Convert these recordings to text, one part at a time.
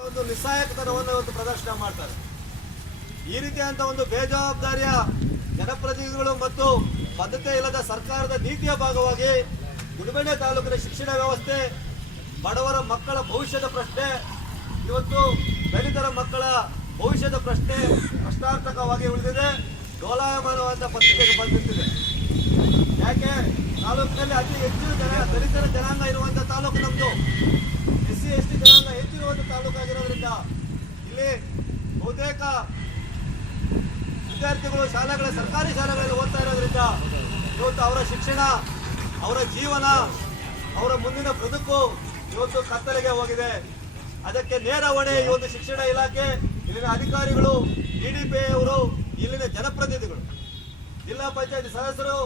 ಒಂದು ನಿಸ್ಸಹಾಯಕತನವನ್ನು ಒಂದು ಪ್ರದರ್ಶನ ಮಾಡ್ತಾರೆ. ಈ ರೀತಿಯಾದಂಥ ಒಂದು ಬೇಜವಾಬ್ದಾರಿಯ ಜನಪ್ರತಿನಿಧಿಗಳು ಮತ್ತು ಬದ್ಧತೆ ಇಲ್ಲದ ಸರ್ಕಾರದ ನೀತಿಯ ಭಾಗವಾಗಿ ಗುಡಿಬಂಡೆ ತಾಲೂಕಿನ ಶಿಕ್ಷಣ ವ್ಯವಸ್ಥೆ, ಬಡವರ ಮಕ್ಕಳ ಭವಿಷ್ಯದ ಪ್ರಶ್ನೆ, ಇವತ್ತು ದಲಿತರ ಮಕ್ಕಳ ಭವಿಷ್ಯದ ಪ್ರಶ್ನೆ ಪ್ರಶ್ನಾರ್ಥಕವಾಗಿ ಉಳಿದಿದೆ ಡೋಲಾಯಮಾನವಾದ ಪತ್ರಿಕೆಗೆ ಬಂದಿದೆ ಯಾಕೆ? ತಾಲೂಕಿನಲ್ಲಿ ಅತಿ ಹೆಚ್ಚು ಜನ ದಲಿತರ ಜನಾಂಗ ಇರುವಂಥ ತಾಲೂಕು ನಮ್ಮದು ಎಸ್ ಸಿ ಎಸ್ ಟಿ ಜನಾಂಗ ಹೆಚ್ಚಿರುವಂತ ತಾಲೂಕಾಗಿರೋದ್ರಿಂದ ಇಲ್ಲಿ ಬಹುತೇಕ ವಿದ್ಯಾರ್ಥಿಗಳು ಶಾಲೆಗಳ ಸರ್ಕಾರಿ ಶಾಲೆಗಳಲ್ಲಿ ಓದ್ತಾ ಇರೋದ್ರಿಂದ ಇವತ್ತು ಅವರ ಶಿಕ್ಷಣ ಅವರ ಜೀವನ, ಅವರ ಮುಂದಿನ ಬದುಕು ಇವತ್ತು ಕತ್ತಲೆಗೆ ಹೋಗಿದೆ. ಅದಕ್ಕೆ ನೇರ ಹೊಣೆ ಈ ಒಂದು ಶಿಕ್ಷಣ ಇಲಾಖೆ, ಇಲ್ಲಿನ ಅಧಿಕಾರಿಗಳು ಡಿಡಿಪಿ ಅವರು, ಇಲ್ಲಿನ ಜನಪ್ರತಿನಿಧಿಗಳು. ಜಿಲ್ಲಾ ಪಂಚಾಯತಿ ಸದಸ್ಯರು,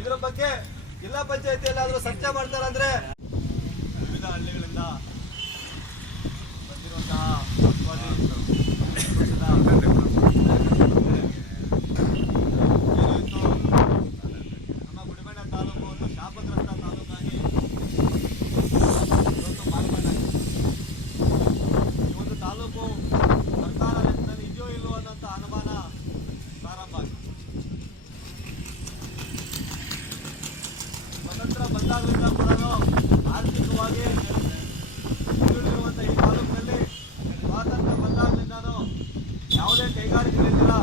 ಇದರ ಬಗ್ಗೆ ಜಿಲ್ಲಾ ಪಂಚಾಯತಿಯಲ್ಲಿ ಆದರೂ ಚರ್ಚೆ ಮಾಡ್ತಾರೆ ವಿವಿಧ ಹಳ್ಳಿಗಳಿಂದ ಬಂದಿರುವಂತಹ ಆತ್ಮವಾದಿ ಏನಿತ್ತು ನಮ್ಮ ಗುಡಿಬಂಡೆ ತಾಲೂಕು ಒಂದು ಶಾಪಗ್ರಸ್ತ ತಾಲೂಕಾಗಿ ಇವತ್ತು ಮಾರ್ಪಾಡಾಗಿದೆ ಈ ಒಂದು ತಾಲೂಕು ಸರ್ಕಾರ ಲೆಕ್ಕದಲ್ಲಿ ಇದೆಯೋ ಇಲ್ಲವೋ ಅನ್ನೋಂಥ ಅನುಮಾನ ಪ್ರಾರಂಭ ಆಗಿದೆ ಸ್ವತಂತ್ರ ಬಂದಾಗಲಿಂದ ಕೂಡ ಆರ್ಥಿಕವಾಗಿ ಹಿಂದುಳಿದಿರುವಂಥ ಈ ತಾಲೂಕಿನಲ್ಲಿ ಸ್ವಾತಂತ್ರ್ಯ ಬಂದಾಗಲಿಂದನೂ ಯಾವುದೇ ಕೈಗಾರಿಕೆಗಳಿಲ್ಲ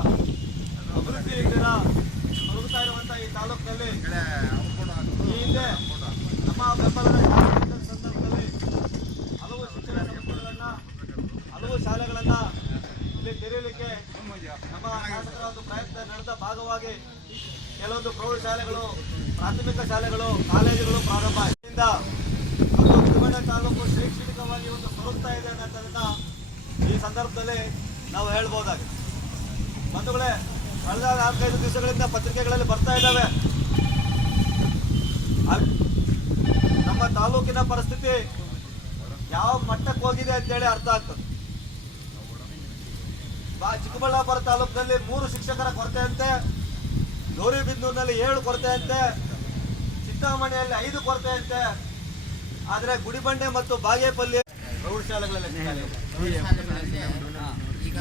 ಅಭಿವೃದ್ಧಿ ಇದ್ದೀರ ತೊಡಗುತ್ತಾ ಇರುವಂಥ ಈ ತಾಲೂಕಿನಲ್ಲಿ ಈ ಹಿಂದೆ ನಮ್ಮ ಬೆಂಬಲದ ಸಂದರ್ಭದಲ್ಲಿ ಹಲವು ಶಿಕ್ಷಣ ಸಂಸ್ಥೆಗಳನ್ನ, ಹಲವು ಶಾಲೆಗಳನ್ನ ಇಲ್ಲಿ ತೆರೆಯಲಿಕ್ಕೆ ನಮ್ಮ ಶಾಸಕರ ಒಂದು ಪ್ರಯತ್ನ ನಡೆದ ಭಾಗವಾಗಿ ಕೆಲವೊಂದು ಪ್ರೌಢಶಾಲೆಗಳು ಪ್ರಾಥಮಿಕ ಶಾಲೆಗಳು, ಕಾಲೇಜುಗಳು ಪ್ರಾರಂಭ ಮತ್ತು ಗುಡಿಬಂಡೆ ತಾಲೂಕು ಶೈಕ್ಷಣಿಕವಾಗಿ ಒಂದು ಸೊರಗ್ತಾ ಇದೆ ಅನ್ನೋದನ್ನ ಈ ಸಂದರ್ಭದಲ್ಲಿ ನಾವು ಹೇಳ್ಬೋದಾಗಿದೆ. ಬಂಧುಗಳೇ, ಕಳೆದ ನಾಲ್ಕೈದು ದಿವಸಗಳಿಂದ ಪತ್ರಿಕೆಗಳಲ್ಲಿ ಬರ್ತಾ ಇದ್ದಾವೆ. ನಮ್ಮ ತಾಲೂಕಿನ ಪರಿಸ್ಥಿತಿ ಯಾವ ಮಟ್ಟಕ್ಕೆ ಹೋಗಿದೆ ಅಂತೇಳಿ ಅರ್ಥ ಆಗ್ತದೆ. ಚಿಕ್ಕಬಳ್ಳಾಪುರ ತಾಲೂಕಿನಲ್ಲಿ ಮೂರು ಶಿಕ್ಷಕರ ಕೊರತೆ ಅಂತೆ ಗೌರಿಬಿಂದೂರಿನಲ್ಲಿ ಏಳು ಕೊರತೆ ಅಂತೆ ಚಿಂತಾಮಣಿಯಲ್ಲಿ ಐದು ಕೊರತೆ ಅಂತೆ ಆದರೆ ಗುಡಿಬಂಡೆ ಮತ್ತು ಬಾಗೇಪಲ್ಲಿ ಪ್ರೌಢಶಾಲೆಗಳಲ್ಲಿ ಈಗ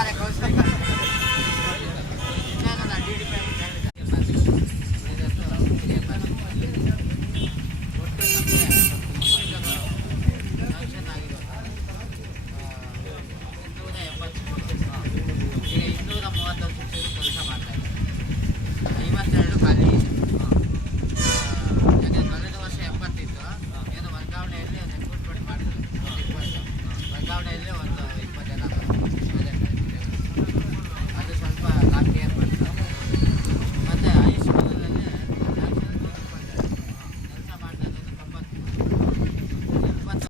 fare così.